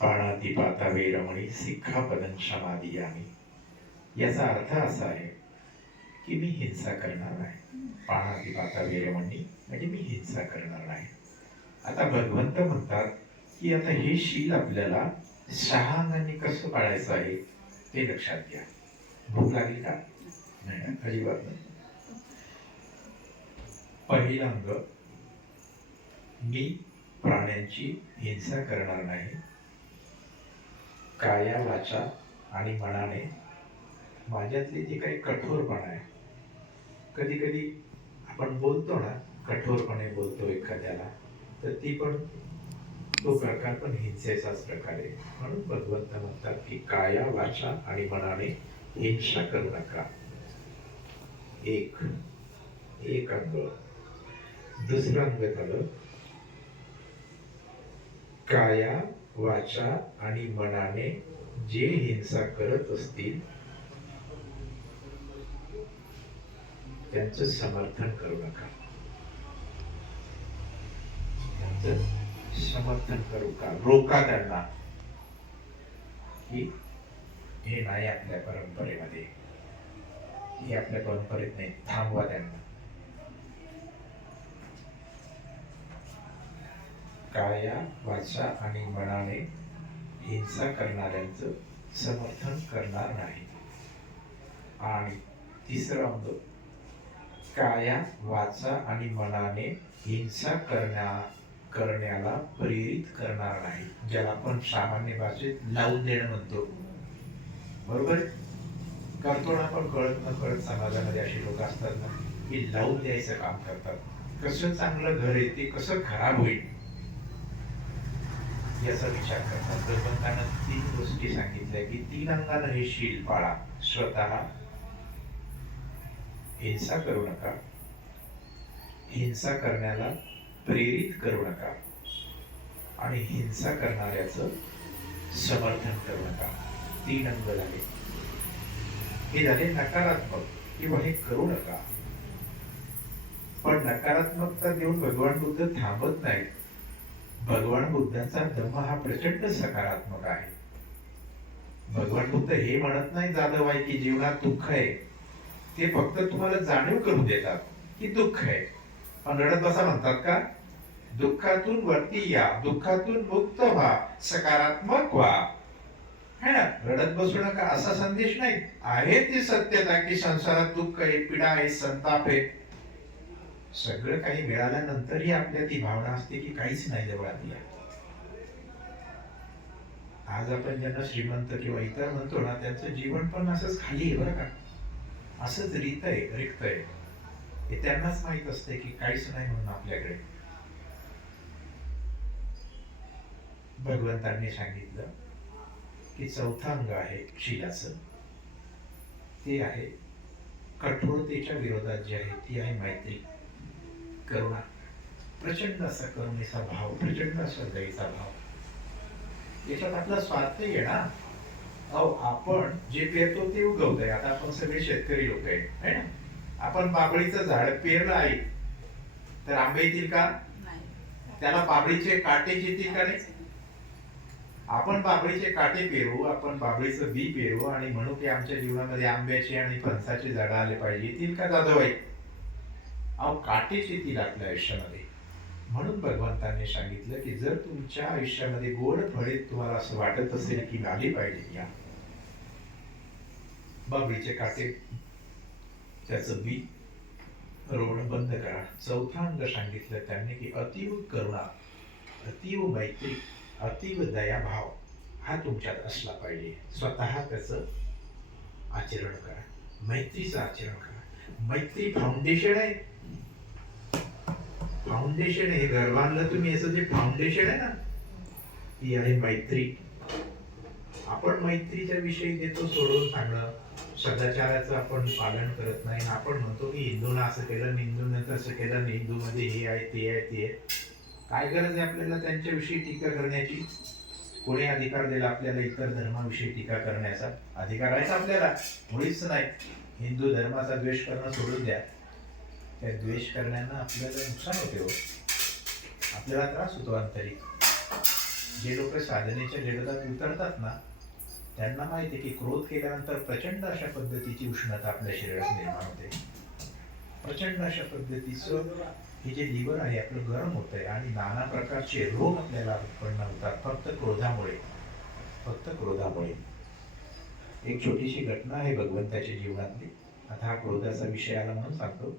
पाणातिपाता वेरमणी सिक्खापदं क्षमादियामी. याचा अर्थ असा आहे की मी हिंसा करणार नाही. पाणातिपाता वेरमणी म्हणजे मी हिंसा करणार नाही. आता भगवंत म्हणतात की आता हे शील आपल्याला 6 अंगांनी कसं पाळायचं आहे ते लक्षात घ्या. भूक लागली का? नाही, अजिबात नाही. पहिलं अंग, मी प्राण्यांची हिंसा करणार नाही. काया वाचा आणि मनाने माझ्यातली जी काही कठोरपणा आहे, कधी कधी आपण बोलतो ना, कठोरपणे बोलतो एखाद्याला, तर ती पण तो प्रकार पण हिंसेचाच प्रकार आहे. म्हणून भगवंत म्हणतात की काया वाचा आणि मनाने हिंसा करू नका. एक अंग. दुसरं अंग झालं काया वाचा आणि मनाने जे हिंसा करत असतील त्यांचं समर्थन करू नका. त्यांचं समर्थन करू का, रोका त्यांना की हे नाही आपल्या परंपरेमध्ये, हे आपल्या परंपरेत नाही, थांबवा त्यांना. काया वाचा आणि मनाने हिंसा करणाऱ्यांचं समर्थन करणार नाही. आणि तिसरं अंग, काया वाचा आणि मनाने हिंसा करण्याला प्रेरित करणार नाही, ज्याला आपण सामान्य भाषेत लावून देणं म्हणतो. बरोबर करतो ना आपण, कळत न कळत समाजामध्ये अशी लोक असतात ना की लावून द्यायचं काम करतात. कसं चांगलं घर आहे ते कसं खराब होईल याचा विचार करतात. भगवंतानं 3 गोष्टी सांगितल्या की 3 अंगानं हे शील पाळा. स्वतः हिंसा करू नका, हिंसा करण्याला प्रेरित करू नका आणि हिंसा करणाऱ्याचं समर्थन करू नका. 3 अंग झाले. हे झाले नकारात्मक किंवा हे करू नका. पण नकारात्मकता देऊन भगवान बुद्ध थांबत नाहीत. भगवान बुद्धांचा धम्म हा प्रचंड सकारात्मक आहे. भगवान बुद्ध हे म्हणत नाही जाधव आहे की जीवनात दुःख आहे, ते फक्त तुम्हाला जाणीव करून देतात की दुःख आहे. पण रडत बसा म्हणतात का? दुःखातून वरती या, दुःखातून मुक्त व्हा, सकारात्मक व्हा, है ना. रडत बसू नका असा संदेश नाही. आहे ती सत्यता की संसारात दुःख आहे, पीडा आहे, संताप आहे. सगळं काही मिळाल्यानंतरही आपल्या ती भावना असते की काहीच नाही जवळात या. आज आपण ज्यांना श्रीमंत किंवा इतर म्हणतो ना, त्यांचं जीवन पण असंच खाली आहे बरं का. असंच रिक्त आहे. हे त्यांनाच माहित असते की काहीच नाही म्हणून आपल्याकडे. भगवंतांनी सांगितलं की 4थं अंग आहे शीलाचं, ते आहे कठोरतेच्या विरोधात जे आहे ती आहे मैत्री, करुणा. प्रचंड असा करुणेचा भाव, प्रचंड असा दयेचा भाव. याच्यात आपला स्वार्थ आहे ना. अहो, आपण जे पेरतो ते उगवतंय. आता आपण सगळे शेतकरी लोक आहे ना. आपण बाबळीचं झाड पेरलं आहे तर आंबे येतील का? त्याला बाबळीचे काटे येतील का? नाही. आपण बाबळीचे काटे पेरू, आपण बाबळीचं बी पेरू आणि म्हणू की आमच्या जीवनामध्ये आंब्याचे आणि फणसाचे झाड आले पाहिजे, येतील का जाधवबाई? अहो, काटेच येतील आपल्या आयुष्यामध्ये. म्हणून भगवंतांनी सांगितलं की जर तुमच्या आयुष्यामध्ये गोड फळे तुम्हाला असं वाटत असेल की आली पाहिजे, या बाबळीचे काटे, त्याचं बी रोवणं बंद करा. 4थं अंग सांगितलं त्यांनी की अतीव करुणा, अतीव मैत्री, अतीव दयाभाव हा तुमच्यात असला पाहिजे. स्वतः त्याचं आचरण करा, मैत्रीचं आचरण करा. मैत्री फाउंडेशन आहे. फाउंडेशन हे घर बांधलं तुम्ही, याचं जे फाउंडेशन आहे ना, ती आहे मैत्री. आपण मैत्रीच्या विषयी देतो सोडून सांगणं, सदाचाराचं आपण पालन करत नाही. आपण म्हणतो की हिंदूनं असं केलं, हिंदूनं तसं केलं, हिंदूमध्ये हे आहे ते आहे ते आहे. काय गरज आहे आपल्याला त्यांच्याविषयी टीका करण्याची? कोणी अधिकार दिला आपल्याला इतर धर्माविषयी टीका करण्याचा? अधिकार आहेच आपल्याला? मुळीच नाही. हिंदू धर्माचा द्वेष करणं सोडून द्या. त्या द्वेष करण्यानं आपल्याला नुकसान होते हो, आपल्याला त्रास होतो आंतरिक. जे लोक साधनेच्या जगतात उतरतात ना, त्यांना माहिती आहे की क्रोध केल्यानंतर प्रचंड अशा पद्धतीची उष्णता आपल्या शरीरात निर्माण होते. प्रचंड अशा पद्धतीचं हे जे लिव्हर आहे आपलं गरम होत आहे आणि नाना प्रकारचे रोग आपल्याला उत्पन्न होतात फक्त क्रोधामुळे. एक छोटीशी घटना आहे भगवंताच्या जीवनातली. आता हा क्रोधाचा विषय आला म्हणून सांगतो.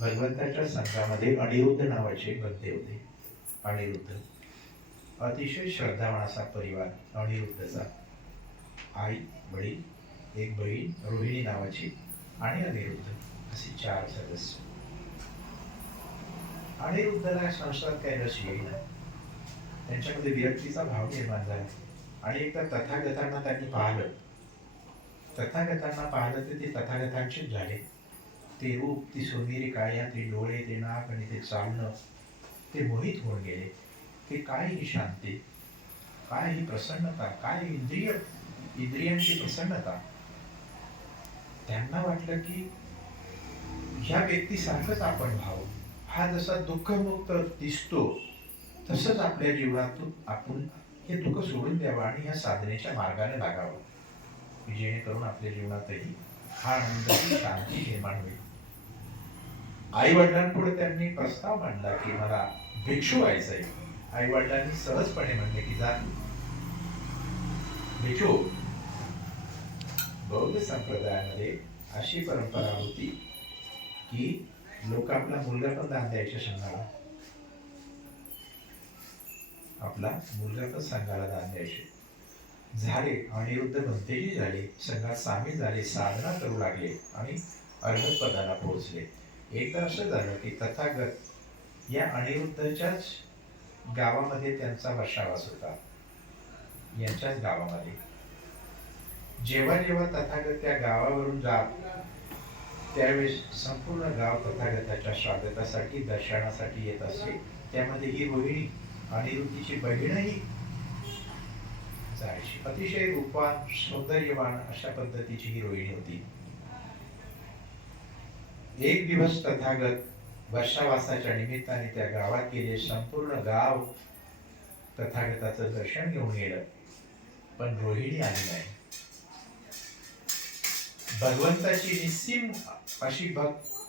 भगवंताच्या संघामध्ये अनिरुद्ध नावाचे बंदे होते. अनिरुद्ध अतिशय श्रद्धावान असा परिवार अनिरुद्धचा. आई, वडील, एक बहीण रोहिणी नावाची आणि अनिरुद्ध असे 4 सदस्य. अनिरुद्धला संसारात काही रस येईना. त्यांच्यामध्ये विरक्तीचा भाव निर्माण झाला आणि एकदा तथागतांना त्यांनी पाहिलं. तथागतांना पाहिलं तर ते तथागतांचेच झाले. ते रूप, ती सोनेरी काया, ते डोळे, ते नाक आणि ते चालणं, ते मोहित होऊन गेले. ते काय ही शांती, काय ही प्रसन्नता, काय इंद्रियांची प्रसन्नता. त्यांना वाटलं की ह्या व्यक्तीसारखंच आपण व्हावं. हा जसा दुःखमुक्त दिसतो तसंच आपल्या जीवनातून आपण हे दुःख सोडून द्यावं आणि ह्या साधनेच्या मार्गाने लागावं, जेणेकरून आपल्या जीवनातही हा आनंद, शांती निर्माण होईल. आई वडिलांपुढे त्यांनी प्रस्ताव मांडला की मला भिक्षू व्हायचंय. आई वडिलांनी सहजपणे म्हणले की जा भिक्षू. बौद्ध संप्रदायामध्ये अशी परंपरा होती की लोक आपला मुलगा पण दान द्यायचे संघाला. आपला मुलगा पण संघाला दान द्यायचे. झाले, अनिरुद्ध बंतेही झाले, संघात सामील झाले, साधना करू लागले आणि अर्हत पदाला पोहोचले. एकदा असं झालं की तथागत या अनिरुद्धच्याच गावामध्ये त्यांचा वर्षावास होता. यांच्याच गावामध्ये जेव्हा जेव्हा तथागत त्या गावावरून जात त्यावेळेस संपूर्ण गाव तथागताच्या स्वागतासाठी, दर्शनासाठी येत असे. त्यामध्ये ही रोहिणी अनिरुद्धीची बहीणही जायची. अतिशय रूपवान, सौंदर्यवान अशा पद्धतीची ही रोहिणी होती. एक दिवस तथागत वर्षावासाच्या निमित्ताने त्या गावात गेले. संपूर्ण गाव तथागताचं दर्शन घेऊन गेलं, पण रोहिणी आली नाही. भगवंताची निस्सीम अशी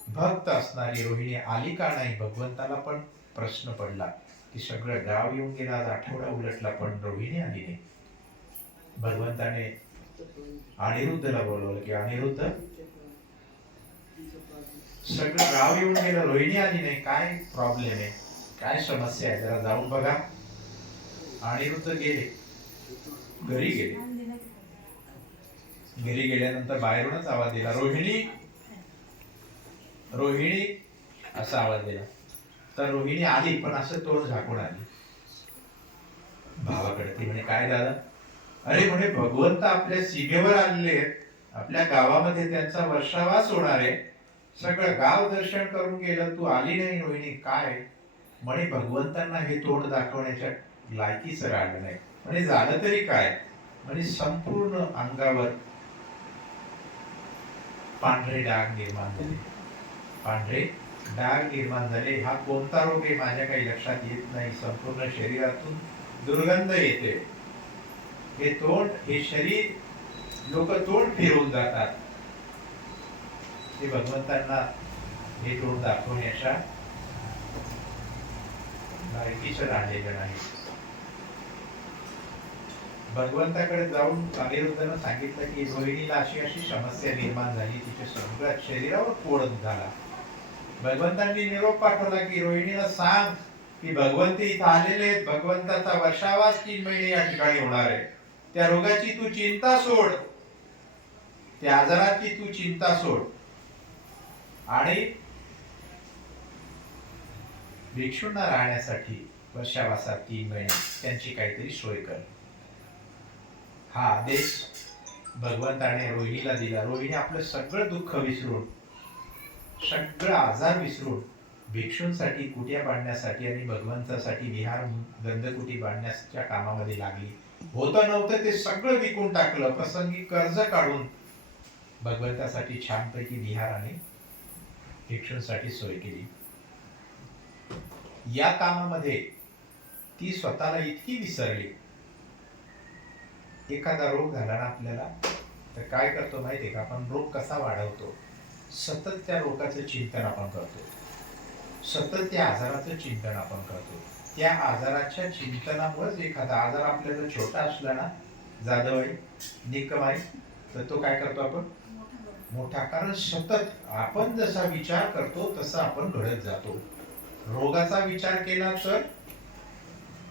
भक्त असणारी रोहिणी आली का नाही, भगवंताला पण प्रश्न पडला की सगळं गाव येऊन गेला, आज आठवडा उलटला, पण रोहिणी आली नाही. भगवंताने अनिरुद्धला बोलवलं की अनिरुद्ध, सगळं गाव येऊन गेलं, रोहिणी आली नाही, काय प्रॉब्लेम आहे, काय समस्या आहे, जरा जाऊन बघा. अनिरुद्ध गेले, घरी गेले. घरी गेल्यानंतर बाहेरूनच आवाज दिला, रोहिणी, रोहिणी असा आवाज दिला. तर रोहिणी आली, पण असं तोंड झाकून आली भावाकडे. ती म्हणे, काय दादा? अरे म्हणे, भगवंत आपल्या सीमेवर आलेले आहेत, आपल्या गावामध्ये त्यांचा वर्षावास होणार आहे, सगळं गाव दर्शन करून गेलं, तू आली नाही रोहिणी, काय? म्हणे, भगवंतांना हे तोंड दाखवण्याच्या लायकीचं राहिलं नाही. म्हणे, झालं तरी काय? म्हणजे संपूर्ण अंगावर पांढरे डाग निर्माण झाले. पांढरे डाग निर्माण झाले. हा कोणता रोग आहे माझ्या काही लक्षात येत नाही. संपूर्ण शरीरातून दुर्गंध येते. हे तोंड, हे शरीर, लोक तोंड फिरवून जातात. ते भगवंतांना हे तोंड दाखवण्याच्या लायकीचं राहिलेलं नाही. भगवंताकडे जाऊन अनिरुद्धनं सांगितलं की रोहिणीला अशी अशी समस्या निर्माण झाली, तिच्या सगळ्या शरीरावर फोड झाला. भगवंतांनी निरोप पाठवला की रोहिणीला सांग की भगवंती इथं आलेले आहेत, भगवंताचा वर्षावास 3 महिने या ठिकाणी होणार आहे. त्या रोगाची तू चिंता सोड, त्या आजाराची तू चिंता सोड आणि भिक्षूंना राहण्यासाठी वर्षावासात 3 महिने त्यांची काहीतरी सोय कर. हा आदेश भगवंताने रोहिणीला दिला. रोहिणी आपलं सगळं दुःख विसरून, सगळं आजार विसरून भिक्षूंसाठी कुट्या बांधण्यासाठी आणि भगवंतासाठी विहार, गंधकुटी बांधण्याच्या कामामध्ये लागली. होतं नव्हतं ते सगळं विकून टाकलं. प्रसंगी कर्ज काढून भगवंतासाठी छानपैकी विहार आणि भिक्षूंसाठी सोय केली. या कामामध्ये ती स्वतःला इतकी विसरली. एखादा रोग झाला ना आपल्याला, तर काय करतो माहितीये का, आपण रोग कसा वाढवतो, सतत त्या रोगाचं चिंतन आपण करतो, सतत त्या आजाराचं चिंतन आपण करतो. त्या आजाराच्या चिंतनामुळेच एखादा आजार आपल्याला छोटा असला ना, जाधवाई, निकमाई, तर तो काय करतो आपण मोठा. कारण सतत आपण जसा विचार करतो तसं आपण घडत जातो. रोगाचा विचार केला तर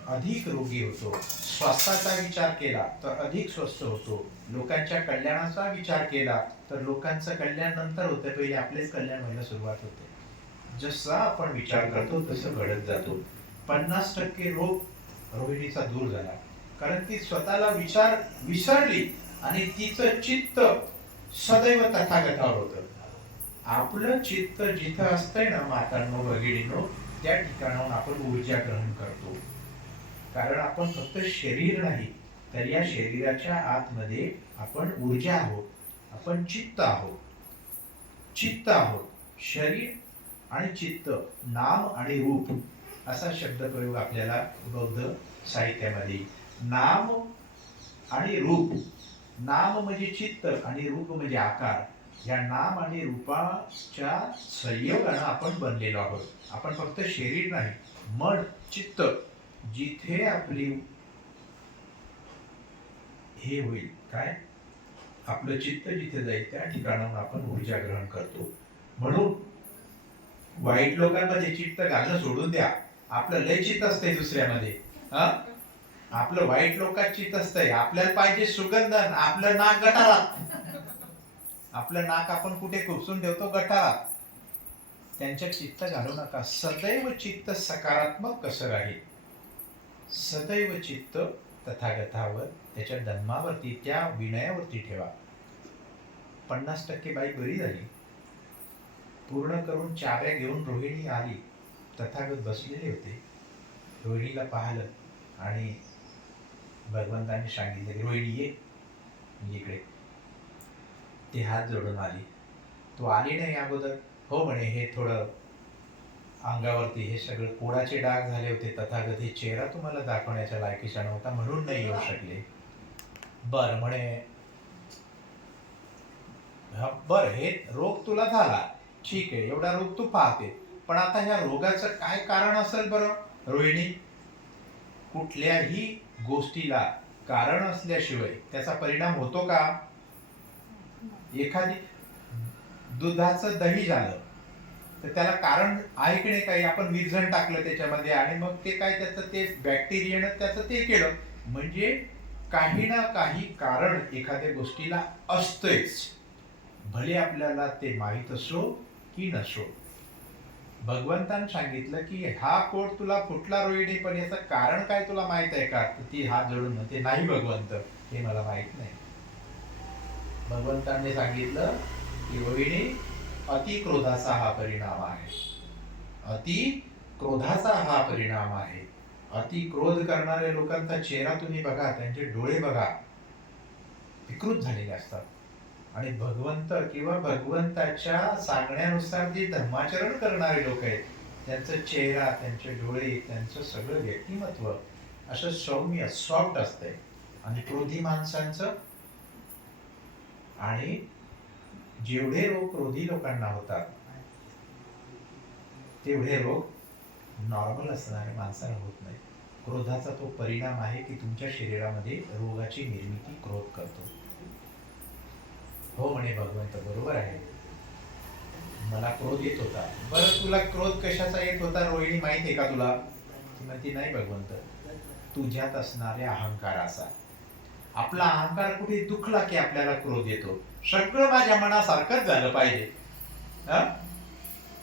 अधिक रोगी होतो, स्वास्थ्याचा विचार केला तर अधिक स्वस्थ होतो, लोकांच्या कल्याणाचा विचार केला तर लोकांचं कल्याण नंतर होतं, पहिले आपलेच कल्याण व्हायला सुरुवात होते. जसा आपण विचार करतो तसं घडत जातो. 50% रोग रोहिणीचा दूर झाला, कारण ती स्वतःला विचार विसरली आणि तिचं चित्त सदैव तथागतावर होतं. आपलं चित्त जिथं असतंय ना मातांनो भगिनींनो, त्या ठिकाणाहून आपण ऊर्जा ग्रहण करतो. कारण आपण फक्त शरीर नाही, तर या शरीराच्या आतमध्ये आपण ऊर्जा आहोत, आपण चित्त आहोत. चित्त आहोत, शरीर आणि चित्त, नाम आणि रूप असा शब्दप्रयोग आपल्याला बौद्ध साहित्यामध्ये. नाम आणि रूप, नाम म्हणजे चित्त आणि रूप म्हणजे आकार. या नाम आणि रूपाच्या संयोगानं आपण बनलेलो आहोत. आपण फक्त शरीर नाही, मन, चित्त, जिथे आपली हे होईल, काय आपलं चित्त जिथे जाईल त्या ठिकाणाहून आपण ऊर्जा ग्रहण करतो. म्हणून वाईट लोकांमध्ये चित्त घालणं सोडून द्या. आपलं लय चित्त असतंय दुसऱ्यामध्ये. आपलं वाईट लोकांत चित्त असतंय. आपल्याला पाहिजे सुगंधन, आपलं नाक गटारात. आपलं नाक आपण कुठे खुपसून ठेवतो, गटारात. त्यांच्या चित्त घालू नका. सदैव चित्त सकारात्मक कसं राहील, सदैव चित्त तथागतावर, त्याच्या धर्मावरती, त्या विनयावरती ठेवा. 50% बाई बरी झाली. पूर्ण करून चाव्या घेऊन रोहिणी आली. तथागत बसलेले होते. रोहिणीला पाहिलं आणि भगवंतांनी सांगितलं की रोहिणी ये इकडे. ती हात जोडून आली. तू आली नाही अगोदर? हो म्हणे, हे थोडं अंगावरती हे सगळं कोडाचे डाग झाले होते तथागत, हे चेहरा तुम्हाला दाखवण्याच्या लायकीचा नव्हता म्हणून नाही येऊ शकले. बर म्हणे, बर हे रोग तुला झाला, ठीक आहे, एवढा रोग तू पाहते, पण आता ह्या रोगाचं काय कारण असेल बरं रोहिणी? कुठल्याही गोष्टीला कारण असल्याशिवाय त्याचा परिणाम होतो का? एखादी दुधाचं दही झालं तर त्याला कारण आहे की नाही? काही आपण विरजण टाकलं त्याच्यामध्ये आणि मग ते काय, त्याचं ते बॅक्टेरियानं त्याचं ते केलं. म्हणजे काही ना काही कारण एखाद्या गोष्टीला असतंच, भले आपल्याला ते माहीत असो की नसो. भगवंतानं सांगितलं की हा कोट तुला फुटला रोहिणी, पण याचं कारण काय तुला माहित आहे का? ती हात जोडून म्हणते, नाही भगवंत, हे मला माहित नाही. भगवंतांनी सांगितलं की रोहिणी, अति क्रोधाचा हा परिणाम आहे, अति क्रोधाचा हा परिणाम आहे. अति क्रोध करणाऱ्या लोकांचा चेहरा तुम्ही बघा, त्यांचे डोळे बघा, विकृत झालेले असतात. आणि भगवंत किंवा भगवंताच्या सांगण्यानुसार जे धर्माचरण करणारे लोक आहेत, त्यांचा चेहरा, त्यांचे डोळे, त्यांचं सगळं व्यक्तिमत्व असं सौम्य, सॉफ्ट असतंय. आणि क्रोधी माणसांचं, आणि जेवढे रोग क्रोधी लोकांना होतात तेवढे रोग नॉर्मल असणाऱ्या माणसाला होत नाही. क्रोधाचा तो परिणाम आहे की तुमच्या शरीरामध्ये रोगाची निर्मिती क्रोध करतो. हो म्हणे भगवंत, बरोबर आहे, मला क्रोध येत होता. बरं, तुला क्रोध कशाचा येत होता रोहिणी माहित आहे का तुला? ती म्हणते, नाही भगवंत, तुझ्यात असणाऱ्या अहंकाराचा. आपला अहंकार कुठे दुखला की आपल्याला क्रोध येतो. सगळं माझ्या मनासारखंच झालं पाहिजे,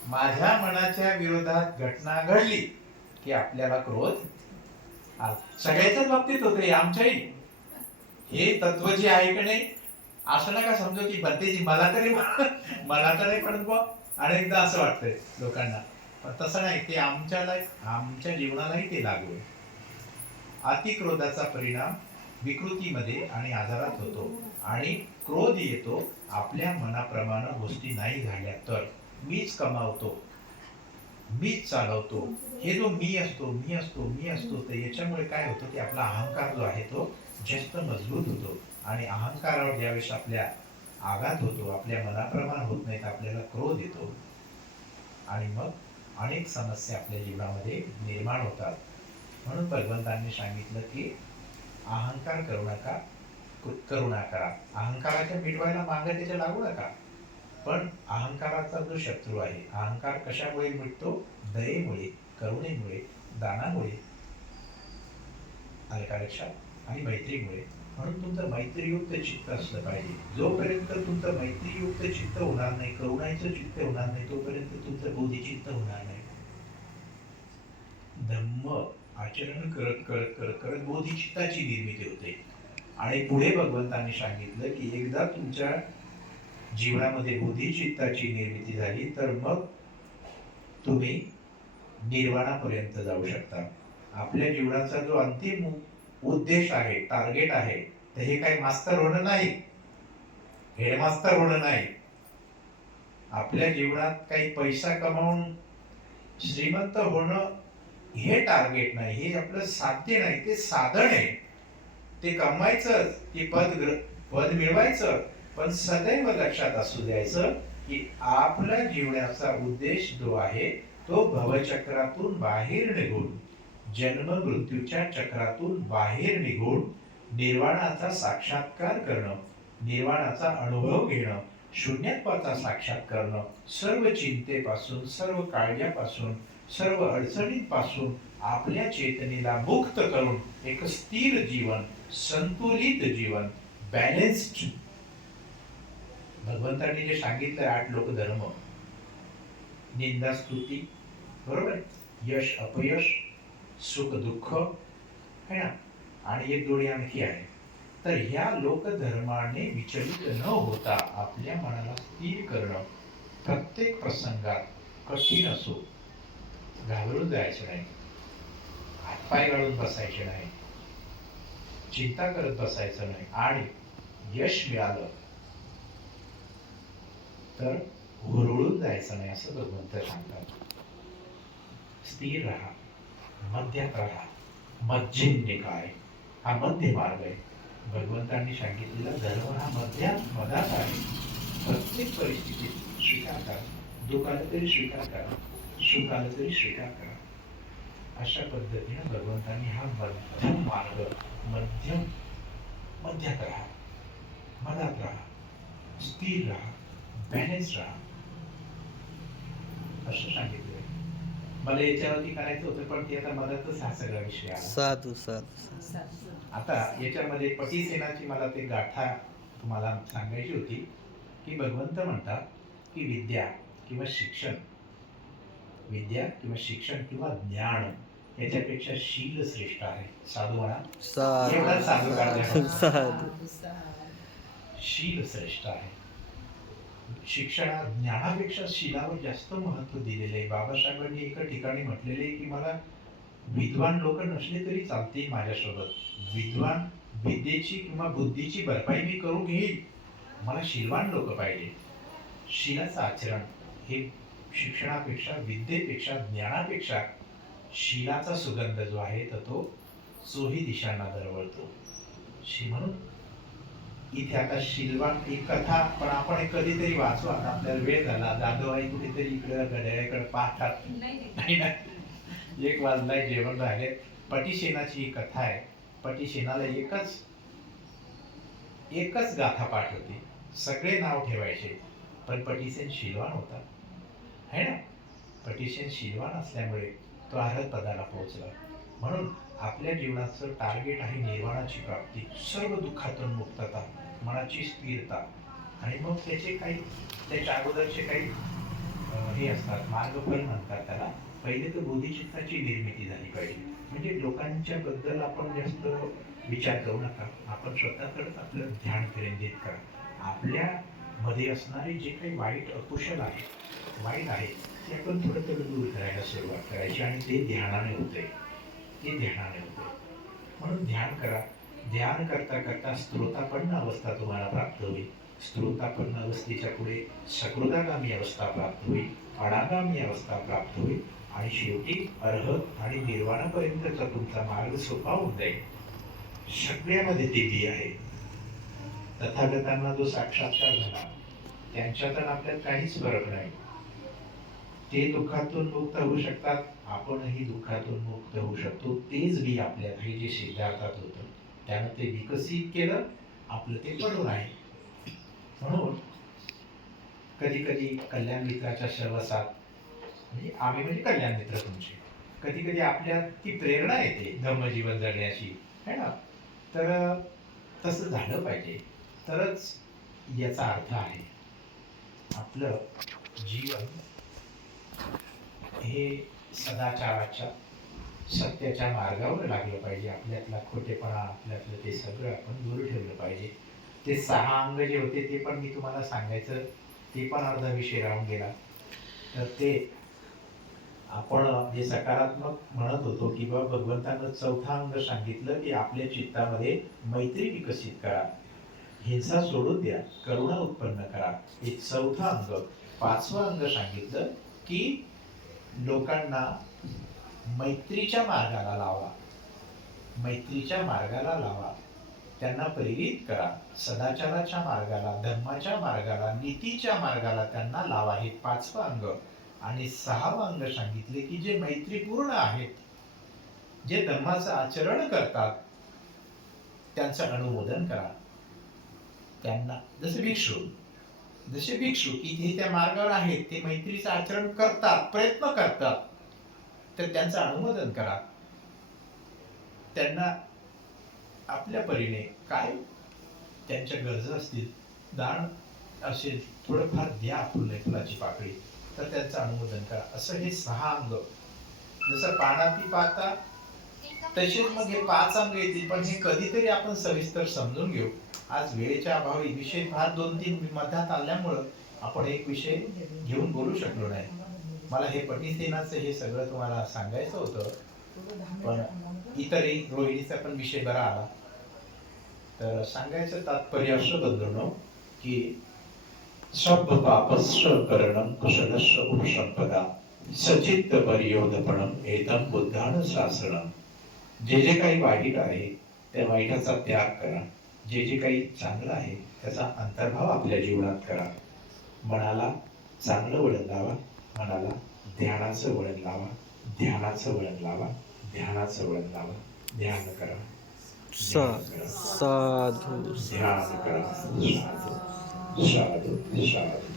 माझ्या मनाच्या विरोधात घटना घडली की आपल्याला क्रोध आला. सगळ्याच्याच बाबतीत होते, आमच्याही. हे तत्व जे आहे की नाही, असं नका समजू की भरतेजी मला तर नाही पडत बा. अनेकदा असं वाटतंय लोकांना, पण तसं नाही. ते आमच्या जीवनालाही ते लागू आहे. अति क्रोधाचा परिणाम विकृतीमध्ये आणि आजारात होतो. आणि क्रोध येतो आपल्या मनाप्रमाणे गोष्टी नाही झाल्या तर. मीच कमावतो, मीच चालवतो, हे जो मी असतो मी असतो मी असतो, तर याच्यामुळे काय होतं की आपला अहंकार जो आहे तो जास्त मजबूत होतो. आणि अहंकारावर ज्यावेळेस आपल्या आघात होतो, आपल्या मनाप्रमाण होत नाही, तर आपल्याला क्रोध येतो आणि मग अनेक समस्या आपल्या जीवनामध्ये निर्माण होतात. म्हणून भगवंतांनी सांगितलं की अहंकार करू नका, करुणा करा. अहंकाराच्या मिटवायला मागे त्याच्या लागू नका. पण अहंकाराचा जो शत्रू आहे, अहंकार कशामुळे मिटतो? दयेमुळे, करुणेमुळे, दानामुळे, आलं का लक्षात? आणि मैत्रीमुळे. म्हणून तुमचं मैत्रीयुक्त चित्त असलं पाहिजे. जोपर्यंत तुमचं मैत्रीयुक्त चित्त होणार नाही, करुणाचं चित्त होणार नाही, तोपर्यंत तुमचं बोधिचित्त होणार नाही. धम्म आचरण करत करत करत करत बोधिचित्ताची निर्मिती होते. आणि पुढे भगवंतांनी सांगितलं की एकदा तुमच्या जीवनामध्ये बोधिचित्ताची निर्मिती झाली तर मग तुम्ही निर्वाणापर्यंत जाऊ शकता. आपल्या जीवनाचा जो अंतिम उद्देश आहे, टार्गेट आहे, तर हे काही मास्तर होणं नाही, हेडमास्तर होणं नाही. आपल्या जीवनात काही पैसा कमावून श्रीमंत होणं हे टार्गेट नाही, हे आपलं साध्य नाही, ते साधन आहे. ते कमवायचं, ते पद मिळवायचं, पण सदैव लक्षात असू द्यायचं की आपल्या जीवनाचा उद्देश जो आहे तो भवचक्रातून बाहेर निघून, जन्म मृत्यूच्या चक्रातून बाहेर निघून निर्वाणाचा साक्षात्कार करणं, निर्वाणाचा अनुभव घेणं, शून्यत्वाचा साक्षात करणं, सर्व चिंतेपासून, सर्व काळजापासून, सर्व अडचणींपासून आपल्या चेतनेला मुक्त करून एक स्थिर जीवन, संतुलित जीवन, बॅलेन्स्ड. भगवंतांनी जे सांगितलं 8 लोक धर्म, निंदा स्तुती, बरोबर, यश अपयश, सुख दुःख, है ना, आणि एक जोडी आणखी आहे. तर ह्या लोकधर्माने विचलित न होता आपल्या मनाला स्थिर करणं, प्रत्येक प्रसंगात कठीण असो घाबरून जायचं नाही, हातपाय गाळून बसायचे नाही, चिंता करत बसायचं नाही, आणि यश मिळालं तर हुरळून जायचं नाही, असं भगवंत सांगतात. स्थिर राहा, मध्यात राहा. मध्यम निकाय हा मध्य मार्ग आहे. भगवंतांनी सांगितलेला धर्म हा मधात आहे. प्रत्येक परिस्थितीत स्वीकार करा, दुःख आलं तरी स्वीकार करा, सुख आलं तरी स्वीकार करा. अशा पद्धतीने भगवंतांनी हा मध्यम मार्ग, मध्यात राहा, मधात राहा, स्थिर राहा, बॅलेन्स राहा, असं सांगितलं. मला याच्यावरती करायचं होतं, पण ते आता मधातच हा सगळा विषय आला. साधू साधू. आता याच्यामध्ये पतिसेनाची मला ते गाथा तुम्हाला सांगायची होती की भगवंत म्हणतात की विद्या किंवा शिक्षण किंवा ज्ञान याच्यापेक्षा शील श्रेष्ठ आहे. साधू म्हणा, एवढा साधू काढला. शील श्रेष्ठ आहे. ज्ञानापेक्षा शीलावर जास्त महत्व दिलेलं आहे. बाबासाहेबांनी एका ठिकाणी म्हटलेले की मला विद्वान लोक नसले तरी चालतील माझ्यासोबत, विद्वान विद्येची किंवा बुद्धीची भरपाई मी करून घेईल, मला शीलवान लोक पाहिजे. शीलाचं आचरण हे शिक्षणापेक्षा, विद्येपेक्षा, ज्ञानापेक्षा शीलाचा सुगंध जो आहे तर तो चोही दिशांना दरवळतो. म्हणून इथे आता शीलवान एक कथा पण आपण कधीतरी वाचू. आता आपल्याला वेळ झाला, दादोबाई कुठेतरी इकडं घड्याळाकडे पाहतात, नाही ना, 1 वाजलाय, जेवण झाले. पटिसेनाची ही कथा आहे. पटिसेनाला एकच गाथा पाठ होती, सगळे नाव ठेवायचे, पण पटिसेन शीलवान होता, है ना. पटिसेन शीलवान असल्यामुळे तो अर्हत पदाला पोहोचला. म्हणून आपल्या जीवनाचं टार्गेट आहे निर्वाणाची प्राप्ती, सर्व दुःखातून मुक्तता, मनाची स्थिरता. आणि मग त्याच्या अगोदरचे काही हे असतात, मार्गफल म्हणतात त्याला. पहिले तर बोधिचित्ताची निर्मिती झाली पाहिजे. म्हणजे लोकांच्या बद्दल आपण जास्त विचार करू नका, आपण स्वतःकडेच आपलं ध्यान केंद्रित करा. आपल्या मध्ये असणारे जे काही वाईट अकुशल आहे, वाईट आहे, ते आपण थोडं थोडं दूर करायला सुरुवात करायची, आणि ते ध्यानाने होते. म्हणून ध्यान करा. ध्यान करता करता स्त्रोतापन्न अवस्था तुम्हाला प्राप्त होईल. स्त्रोतापन्न अवस्थेच्या पुढे सकृदागामी अवस्था प्राप्त होईल, अडागामी अवस्था प्राप्त होईल, आणि शेवटी अर्हत आणि निर्वाणापर्यंतचा तुमचा मार्ग सोपा होऊन जाईल. सगळ्यामध्ये देवी आहे. तथागतांना जो साक्षात्कार झाला त्यांच्यात आणि आपल्यात काहीच फरक नाही. ते दुःखातून मुक्त होऊ शकतात, आपणही दुःखातून मुक्त होऊ शकतो. तेच बी आपल्यात हे जे सिद्धार्थात होतं त्यानं ते विकसित केलं, आपलं ते पडून आहे. म्हणून कधी कधी कल्याण मित्राच्या सहवासात, म्हणजे आम्ही म्हणजे कल्याण मित्र तुमचे, कधी कधी आपल्यात ती प्रेरणा येते धम्मजीवन जगण्याची, है ना. तर तसं झालं पाहिजे, तरच याचा अर्थ आहे. आपलं जीवन हे सदाचाराच्या सत्याच्या मार्गावर लागलं पाहिजे. आपल्यातला खोटेपणा, आपल्यातलं ते सगळं आपण दूर ठेवलं पाहिजे. ते 6 अंग जे होते ते पण मी तुम्हाला सांगायचं, ते पण अर्धा विषय राहून गेला. तर ते आपण जे सकारात्मक म्हणत होतो की बाबा भगवंतानं 4था अंग सांगितलं की आपल्या चित्तामध्ये मैत्री विकसित करा, हिंसा सोडून द्या, करुणा उत्पन्न करा. एक 4था अंग. 5वं अंग सांगितलं की लोकांना मैत्रीच्या मार्गाला लावा, मैत्रीच्या मार्गाला लावा, त्यांना प्रेरित करा, सदाचाराच्या मार्गाला, धर्माच्या मार्गाला, नीतीच्या मार्गाला त्यांना लावा. हे 5वं अंग. आणि 6वं अंग सांगितले की जे मैत्रीपूर्ण आहेत, जे धर्माचं आचरण करतात, त्यांचं अनुमोदन करा. त्यांना जसे भिक्षू की ते त्या मार्गावर आहेत, ते मैत्रीचं आचरण करतात, प्रयत्न करतात, तर त्यांचं अनुमोदन करा. त्यांना आपल्या परीने काय त्यांच्या गरजा असतील, दान असेल, थोडंफार द्या, फुलाची पाकळी, तर त्यांचं अनुमोदन करा. असं हे 6 अंग. जसं पानाती पाहता तसेच मग हे 5 अंग येतील, पण हे कधीतरी आपण सविस्तर समजून घेऊ. आज वेळेच्या अभावी विषय फार 2-3 मध्यात आल्यामुळं आपण एक विषय घेऊन बोलू शकलो नाही. मला हे पटिसेनाचं हे सगळं तुम्हाला सांगायचं होतं, पण इतरही रोहिणीचा पण विषय बरा आला. तर सांगायचं तात्पर्य असं बंधूंनो की सब पापस्य करणं कुशलस्य उपसंपदा सचित्त परियोधपणं एतं बुद्धान शासनम. जे जे काही वाईट आहे त्या वाईटाचा त्याग करा, जे जे काही चांगलं आहे त्याचा अंतर्भाव आपल्या जीवनात करा. मनाला चांगलं वळण लावा, मनाला ध्यानाचं वळण लावा, ध्यानाचं वळण लावा, ध्यानाचं वळण लावा. ध्यान करा, साधू ध्यान करा. साधू साधू साधू.